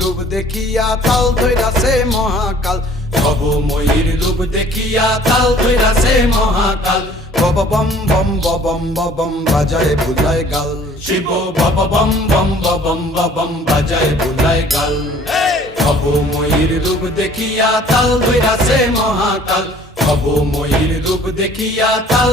রূপ দেখিয়া তাল ধইরাছে মহাকাল, ভবময়ীর রূপ দেখিয়া তাল ধইরাছে মহাকাল। Bob bomb bomb bomb bomb বাজায় বুলায় গাল, Shiva Bob bomb bomb bomb বাজায় বুলায় গাল। ভবময়ীর রূপ দেখিয়া তাল ধইরাছে মহাকাল, ভবময়ীর রূপ দেখিয়া তাল